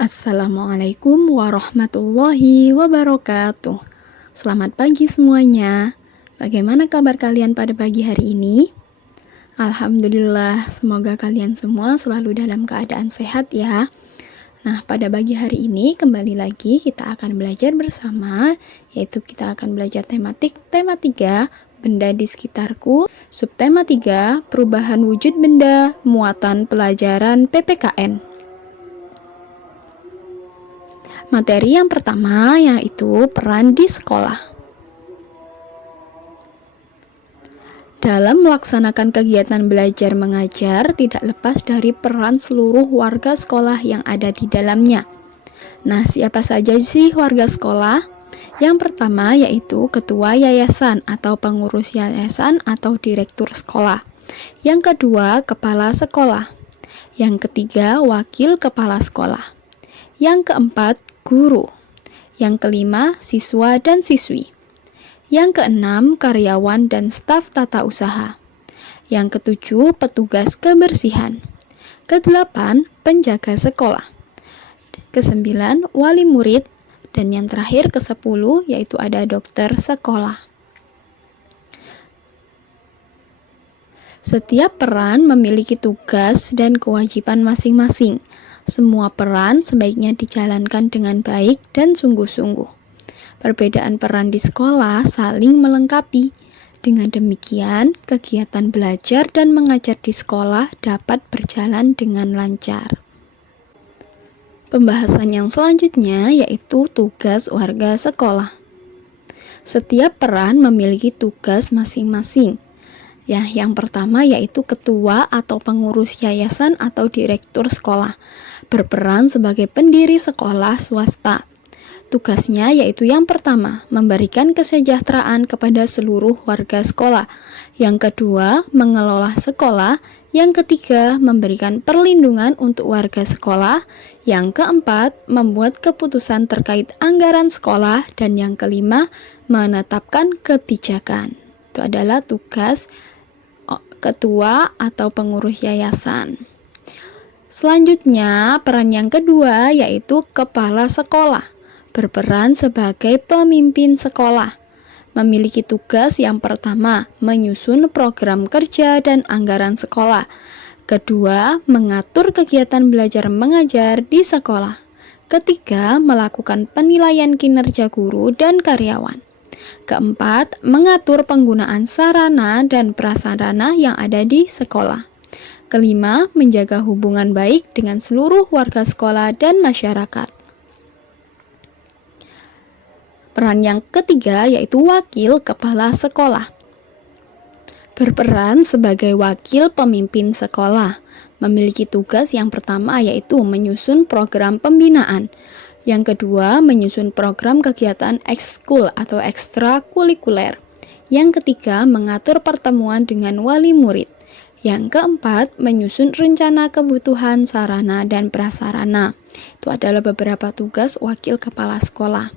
Assalamualaikum warahmatullahi wabarakatuh. Selamat pagi semuanya. Bagaimana kabar kalian pada pagi hari ini? Alhamdulillah, semoga kalian semua selalu dalam keadaan sehat ya. Nah, pada pagi hari ini kembali lagi kita akan belajar bersama, yaitu kita akan belajar tema 3, benda di sekitarku, subtema 3, perubahan wujud benda, muatan pelajaran PPKN. Materi yang pertama yaitu peran di sekolah. Dalam melaksanakan kegiatan belajar mengajar tidak lepas dari peran seluruh warga sekolah yang ada di dalamnya. Nah, siapa saja sih warga sekolah? Yang pertama yaitu ketua yayasan atau pengurus yayasan atau direktur sekolah. Yang kedua, kepala sekolah. Yang ketiga, wakil kepala sekolah. Yang keempat, guru. Yang kelima, siswa dan siswi. Yang keenam, karyawan dan staf tata usaha. Yang ketujuh, petugas kebersihan. Kedelapan, penjaga sekolah. Kesembilan, wali murid. Dan yang terakhir, ke-10, yaitu ada dokter sekolah. Setiap peran memiliki tugas dan kewajiban masing-masing. Semua peran sebaiknya dijalankan dengan baik dan sungguh-sungguh. Perbedaan peran di sekolah saling melengkapi. Dengan demikian, kegiatan belajar dan mengajar di sekolah dapat berjalan dengan lancar. Pembahasan yang selanjutnya yaitu tugas warga sekolah. Setiap peran memiliki tugas masing-masing. Ya, yang pertama yaitu ketua atau pengurus yayasan atau direktur sekolah, berperan sebagai pendiri sekolah swasta. Tugasnya yaitu yang pertama, memberikan kesejahteraan kepada seluruh warga sekolah. Yang kedua, mengelola sekolah. Yang ketiga, memberikan perlindungan untuk warga sekolah. Yang keempat, membuat keputusan terkait anggaran sekolah. Dan yang kelima, menetapkan kebijakan. Itu adalah tugas ketua atau pengurus yayasan. Selanjutnya, peran yang kedua yaitu kepala sekolah, berperan sebagai pemimpin sekolah. Memiliki tugas yang pertama, menyusun program kerja dan anggaran sekolah. Kedua, mengatur kegiatan belajar mengajar di sekolah. Ketiga, melakukan penilaian kinerja guru dan karyawan. Keempat, mengatur penggunaan sarana dan prasarana yang ada di sekolah. Kelima, menjaga hubungan baik dengan seluruh warga sekolah dan masyarakat. Peran yang ketiga yaitu wakil kepala sekolah. Berperan sebagai wakil pemimpin sekolah. Memiliki tugas yang pertama yaitu menyusun program pembinaan. Yang kedua, menyusun program kegiatan ekskul atau ekstrakurikuler. Yang ketiga, mengatur pertemuan dengan wali murid. Yang keempat, menyusun rencana kebutuhan sarana dan prasarana. Itu adalah beberapa tugas wakil kepala sekolah.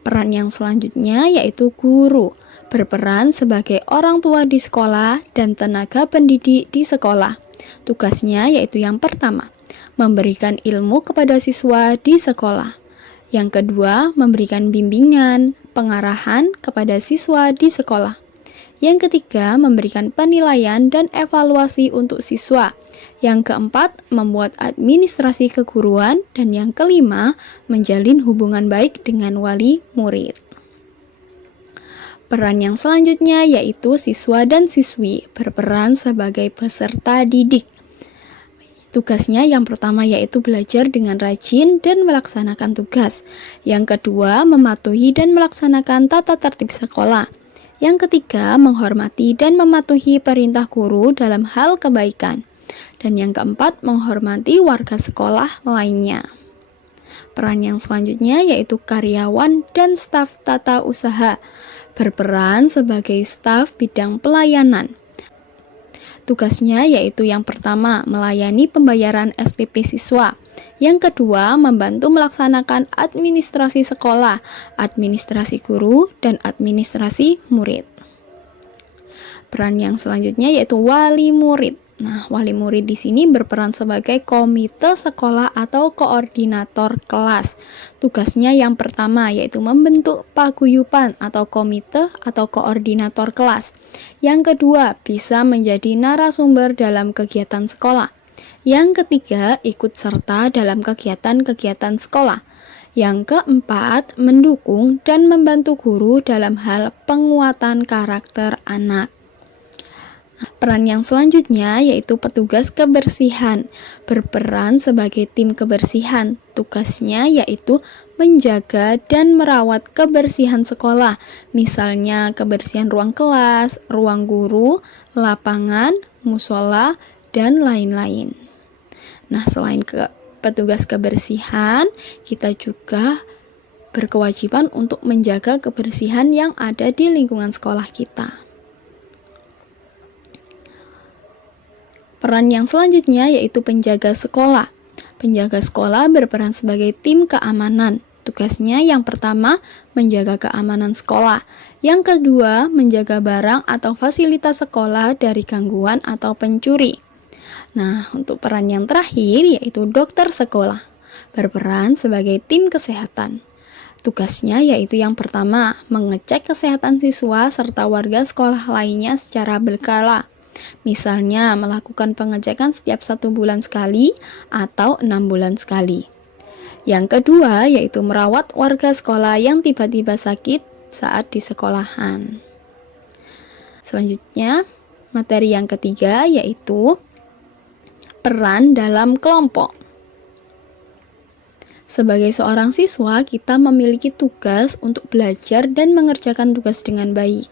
Peran yang selanjutnya yaitu guru, berperan sebagai orang tua di sekolah dan tenaga pendidik di sekolah. Tugasnya yaitu yang pertama, memberikan ilmu kepada siswa di sekolah. Yang kedua, memberikan bimbingan, pengarahan kepada siswa di sekolah. Yang ketiga, memberikan penilaian dan evaluasi untuk siswa. Yang keempat, membuat administrasi keguruan. Dan yang kelima, menjalin hubungan baik dengan wali murid. Peran yang selanjutnya yaitu siswa dan siswi, berperan sebagai peserta didik. Tugasnya yang pertama yaitu belajar dengan rajin dan melaksanakan tugas. Yang kedua, mematuhi dan melaksanakan tata tertib sekolah. Yang ketiga, menghormati dan mematuhi perintah guru dalam hal kebaikan. Dan yang keempat, menghormati warga sekolah lainnya. Peran yang selanjutnya yaitu karyawan dan staf tata usaha, berperan sebagai staf bidang pelayanan. Tugasnya yaitu yang pertama, melayani pembayaran SPP siswa. Yang kedua, membantu melaksanakan administrasi sekolah, administrasi guru, dan administrasi murid. Peran yang selanjutnya yaitu wali murid, Nah, wali murid di sini berperan sebagai komite sekolah atau koordinator kelas. Tugasnya yang pertama yaitu membentuk paguyuban atau komite atau koordinator kelas. Yang kedua, bisa menjadi narasumber dalam kegiatan sekolah. Yang ketiga, ikut serta dalam kegiatan-kegiatan sekolah. Yang keempat, mendukung dan membantu guru dalam hal penguatan karakter anak. Peran yang selanjutnya yaitu petugas kebersihan, berperan sebagai tim kebersihan. Tugasnya yaitu menjaga dan merawat kebersihan sekolah, misalnya kebersihan ruang kelas, ruang guru, lapangan, musola, dan lain-lain. Nah, selain petugas kebersihan, kita juga berkewajiban untuk menjaga kebersihan yang ada di lingkungan sekolah kita. Peran yang selanjutnya yaitu penjaga sekolah. Penjaga sekolah berperan sebagai tim keamanan. Tugasnya yang pertama, menjaga keamanan sekolah. Yang kedua, menjaga barang atau fasilitas sekolah dari gangguan atau pencuri. Nah, untuk peran yang terakhir yaitu dokter sekolah. Berperan sebagai tim kesehatan. Tugasnya yaitu yang pertama, mengecek kesehatan siswa serta warga sekolah lainnya secara berkala. Misalnya melakukan pengecekan setiap 1 bulan sekali atau 6 bulan sekali. Yang kedua yaitu merawat warga sekolah yang tiba-tiba sakit saat di sekolahan. Selanjutnya, materi yang ketiga yaitu peran dalam kelompok. Sebagai seorang siswa, kita memiliki tugas untuk belajar dan mengerjakan tugas dengan baik.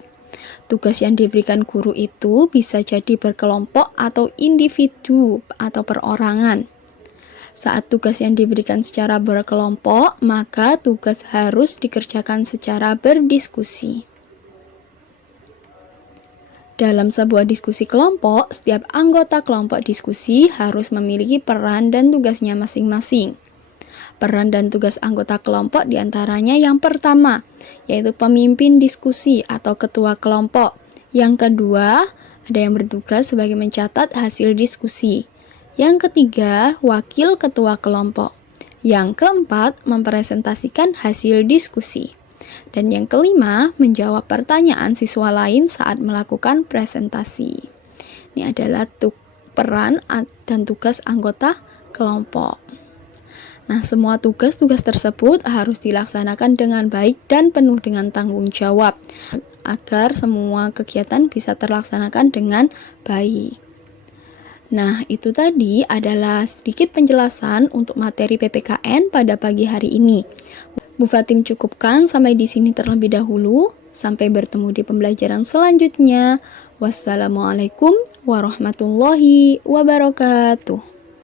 Tugas yang diberikan guru itu bisa jadi berkelompok atau individu atau perorangan. Saat tugas yang diberikan secara berkelompok, maka tugas harus dikerjakan secara berdiskusi. Dalam sebuah diskusi kelompok, setiap anggota kelompok diskusi harus memiliki peran dan tugasnya masing-masing. Peran dan tugas anggota kelompok diantaranya yang pertama, yaitu pemimpin diskusi atau ketua kelompok. Yang kedua, ada yang bertugas sebagai mencatat hasil diskusi. Yang ketiga, wakil ketua kelompok. Yang keempat, mempresentasikan hasil diskusi. Dan yang kelima, menjawab pertanyaan siswa lain saat melakukan presentasi. Ini adalah peran dan tugas anggota kelompok. Nah, semua tugas-tugas tersebut harus dilaksanakan dengan baik dan penuh dengan tanggung jawab agar semua kegiatan bisa terlaksanakan dengan baik. Nah, itu tadi adalah sedikit penjelasan untuk materi PPKN pada pagi hari ini. Bu Fatim cukupkan sampai di sini terlebih dahulu. Sampai bertemu di pembelajaran selanjutnya. Wassalamualaikum warahmatullahi wabarakatuh.